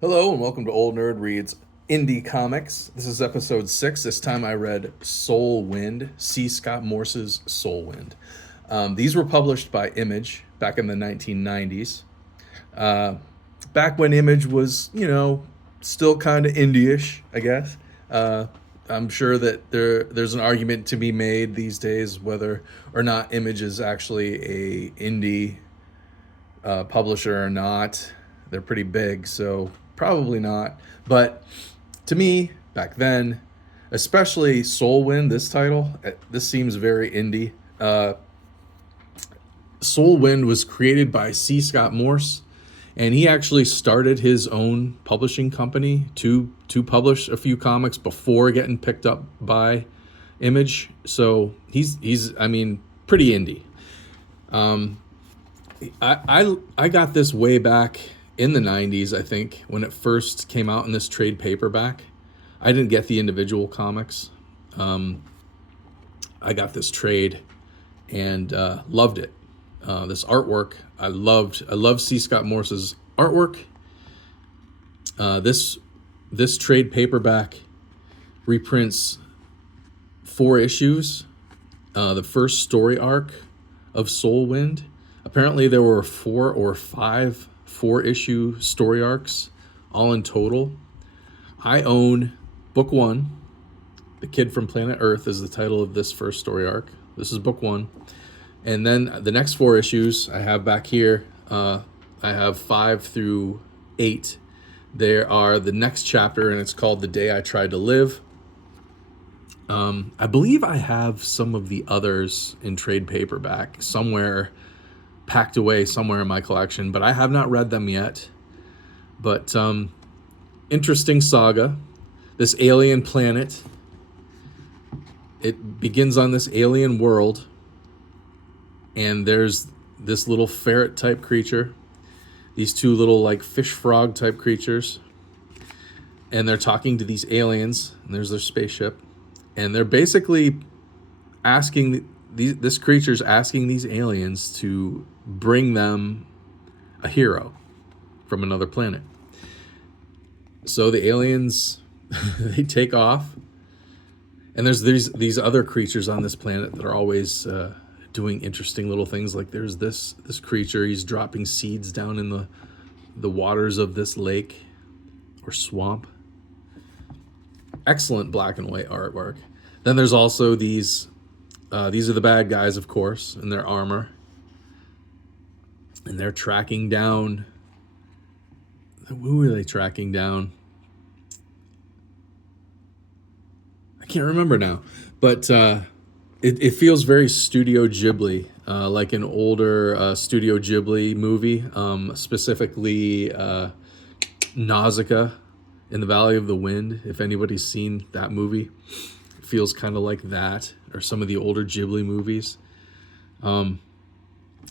Hello and welcome to Old Nerd Reads Indie Comics. This is episode 6. This time I read SOULWInd, C. Scott Morse's SOULWInd. These were published by Image back in the 1990s. Back when Image was, still kind of indie-ish, I guess. I'm sure that there's an argument to be made these days whether or not Image is actually a indie publisher or not. They're pretty big, so probably not. But to me, back then, especially SOULWInd, this title, this seems very indie. SOULWInd was created by C. Scott Morse, and he actually started his own publishing company to publish a few comics before getting picked up by Image. So he's pretty indie. I got this way back in the 90s, I think, when it first came out in this trade paperback. I didn't get the individual comics. I got this trade and loved it. This artwork, I loved C. Scott Morse's artwork. This trade paperback reprints 4 issues, the first story arc of SOULWInd. Apparently there were 4 or 5 4-issue story arcs, all in total. I own book 1. The Kid from Planet Earth is the title of this first story arc. This is book 1. And then the next 4 issues I have back here, I have 5 through 8. They are the next chapter, and it's called The Day I Tried to Live. I believe I have some of the others in trade paperback somewhere, packed away somewhere in my collection, but I have not read them yet. But interesting saga. This alien planet, it begins on this alien world, and there's this little ferret type creature, these 2 little like fish frog type creatures, and they're talking to these aliens, and there's their spaceship, and they're basically asking this creature's asking these aliens to bring them a hero from another planet. So the aliens, they take off, and there's these other creatures on this planet that are always doing interesting little things. Like there's this creature, he's dropping seeds down in the waters of this lake or swamp. Excellent black and white artwork. Then there's also these are the bad guys, of course, in their armor. And they're tracking down... Who are they tracking down? I can't remember now. But it feels very Studio Ghibli, like an older Studio Ghibli movie, specifically Nausicaa in the Valley of the Wind. If anybody's seen that movie, it feels kind of like that, or some of the older Ghibli movies.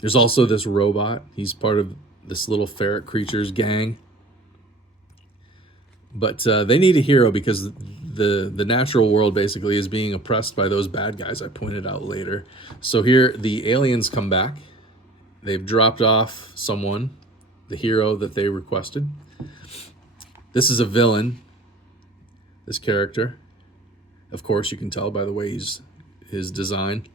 There's also this robot. He's part of this little ferret creature's gang. But they need a hero because the natural world basically is being oppressed by those bad guys I pointed out later. So here the aliens come back. They've dropped off someone, the hero that they requested. This is a villain, this character. Of course, you can tell by the way his design.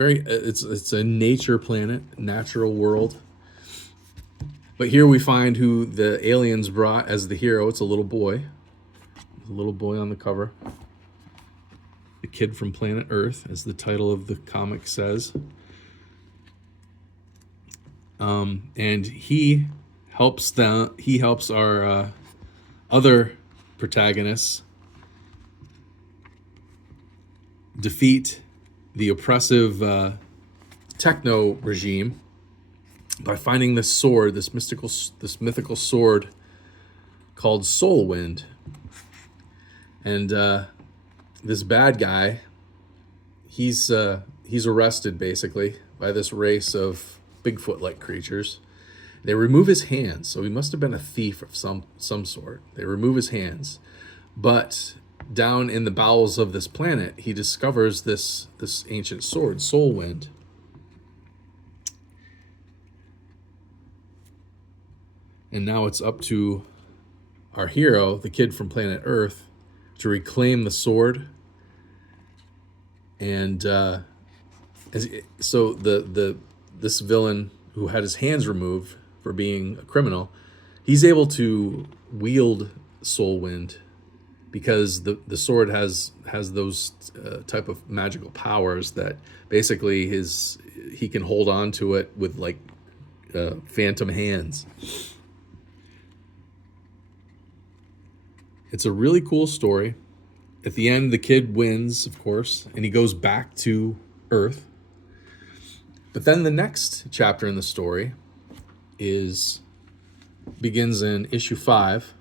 It's a nature planet, natural world. But here we find who the aliens brought as the hero. It's a little boy. A little boy on the cover. The Kid from Planet Earth, as the title of the comic says. And he helps our other protagonists defeat the oppressive techno regime by finding this sword, this mythical sword called SOULWInd. And this bad guy, he's arrested basically by this race of Bigfoot-like creatures. They remove his hands, so he must have been a thief of some sort. They remove his hands, but down in the bowels of this planet, he discovers this ancient sword, SOULWInd. And now it's up to our hero, the kid from planet Earth, to reclaim the sword. And so this villain who had his hands removed for being a criminal, he's able to wield SOULWInd because the sword has those type of magical powers that basically he can hold on to it with like phantom hands. It's a really cool story. At the end, the kid wins, of course, and he goes back to Earth. But then the next chapter in the story begins in issue 5,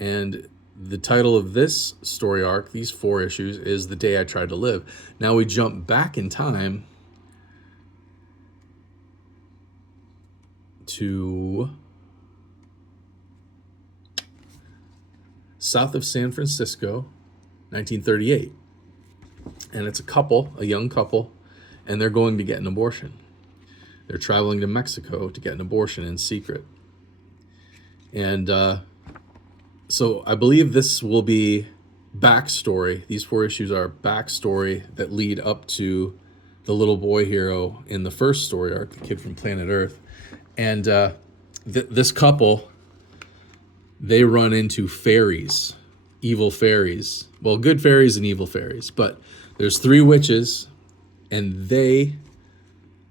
and the title of this story arc, these 4 issues, is The Day I Tried to Live. Now we jump back in time to south of San Francisco, 1938. And it's a young couple, and they're going to get an abortion. They're traveling to Mexico to get an abortion in secret. And so I believe this will be backstory. These 4 issues are backstory that lead up to the little boy hero in the first story arc, the kid from planet Earth. And this couple, they run into fairies, evil fairies. Well, good fairies and evil fairies. But there's 3 witches, and they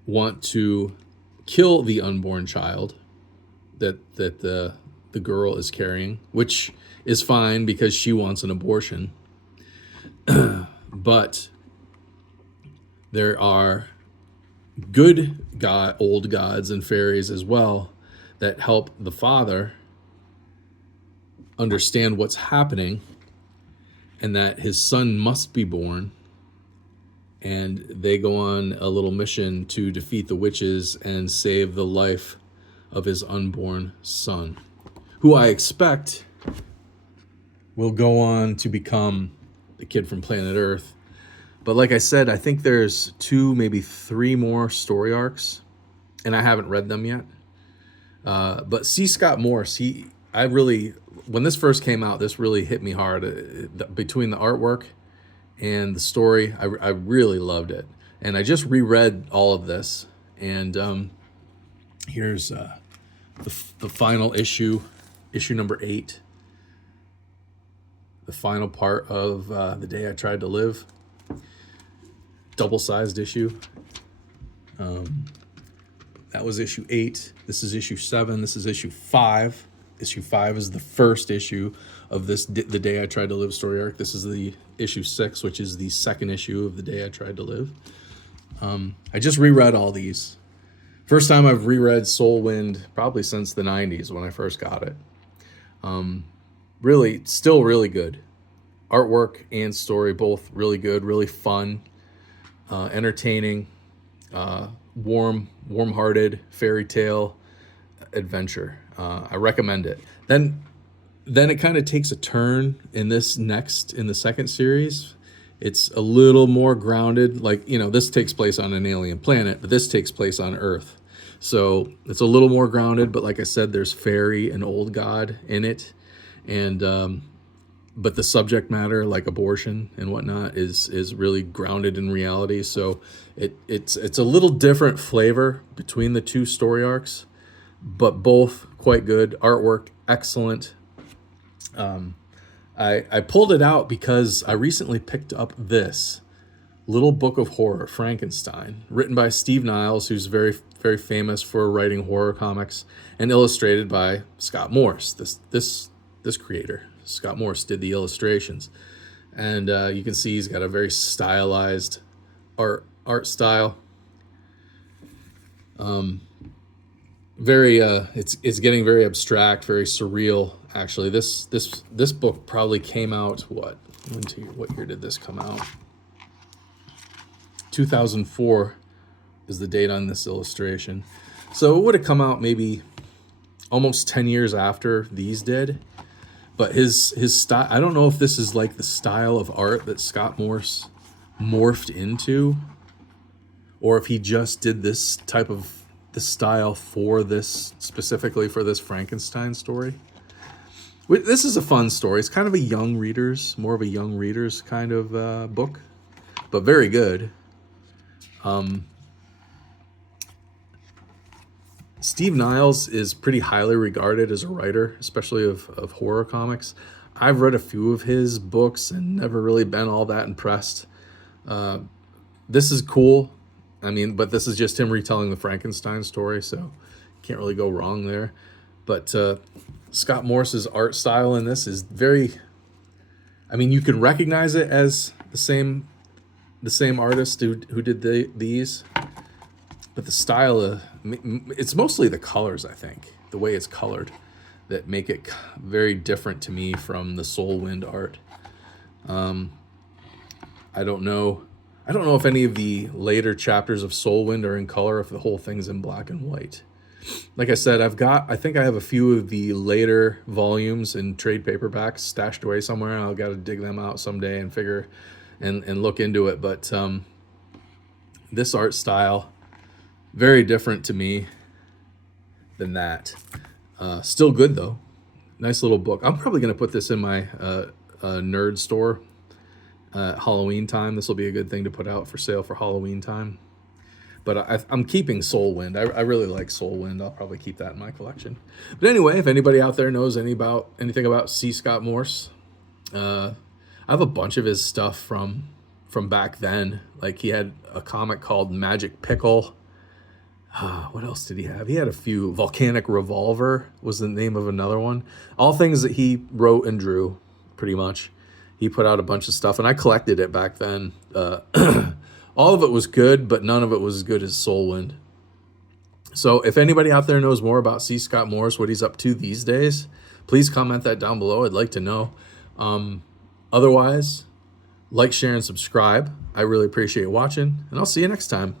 want to kill the unborn child that the girl is carrying, which is fine because she wants an abortion. But there are good old gods and fairies as well that help the father understand what's happening and that his son must be born. And they go on a little mission to defeat the witches and save the life of his unborn son, who I expect will go on to become the kid from planet Earth. But like I said, I think there's 2, maybe 3 more story arcs, and I haven't read them yet. But C. Scott Morse, when this first came out, this really hit me hard. Between the artwork and the story, I really loved it. And I just reread all of this. And here's the final issue number 8. The final part of The Day I Tried to Live. Double-sized issue. That was issue 8. This is issue 7. This is issue 5. Issue 5 is the first issue of this The Day I Tried to Live story arc. This is the issue 6, which is the second issue of The Day I Tried to Live. I just reread all these. First time I've reread SOULWInd probably since the 90s when I first got it. Really, still really good. Artwork and story, both really good, really fun, entertaining, warm-hearted fairy tale adventure. I recommend it. Then it kind of takes a turn in the second series. It's a little more grounded. Like, this takes place on an alien planet, but this takes place on Earth. So it's a little more grounded, but like I said, there's fairy and old god in it. And, but the subject matter, like abortion and whatnot, is really grounded in reality. So it's a little different flavor between the 2 story arcs, but both quite good. Artwork, excellent. I pulled it out because I recently picked up this Little Book of Horror, Frankenstein, written by Steve Niles, who's very, very famous for writing horror comics, and illustrated by Scott Morse. This creator, Scott Morse, did the illustrations. And you can see he's got a very stylized art style. It's getting very abstract, very surreal. Actually, this book probably came out what year did this come out? 2004 is the date on this illustration. So it would have come out maybe almost 10 years after these did. But his style, I don't know if this is like the style of art that Scott Morse morphed into, or if he just did this type of the style for this, specifically for this Frankenstein story. This is a fun story. It's kind of more of a young readers kind of book, but very good. Steve Niles is pretty highly regarded as a writer, especially of horror comics. I've read a few of his books and never really been all that impressed. This is cool. I mean, but this is just him retelling the Frankenstein story, so can't really go wrong there. But Scott Morris's art style in this is very, I mean, you can recognize it as the same artist who did these, but the style, it's mostly the colors, I think, the way it's colored, that make it very different to me from the SOULWInd art. I don't know if any of the later chapters of SOULWInd are in color, if the whole thing's in black and white. Like I said, I think I have a few of the later volumes in trade paperbacks stashed away somewhere. I've got to dig them out someday and figure and look into it. But this art style, very different to me than that. Still good though. Nice little book. I'm probably going to put this in my nerd store Halloween time. This will be a good thing to put out for sale for Halloween time. But I'm keeping SOULWInd. I really like SOULWInd. I'll probably keep that in my collection. But anyway, if anybody out there knows anything about C. Scott Morse, I have a bunch of his stuff from back then. Like he had a comic called Magic Pickle. What else did he have? He had a few. Volcanic Revolver was the name of another one. All things that he wrote and drew, pretty much. He put out a bunch of stuff, and I collected it back then. All of it was good, but none of it was as good as SOULWInd. So if anybody out there knows more about C. Scott Morse, what he's up to these days, please comment that down below. I'd like to know. Otherwise, like, share, and subscribe. I really appreciate watching, and I'll see you next time.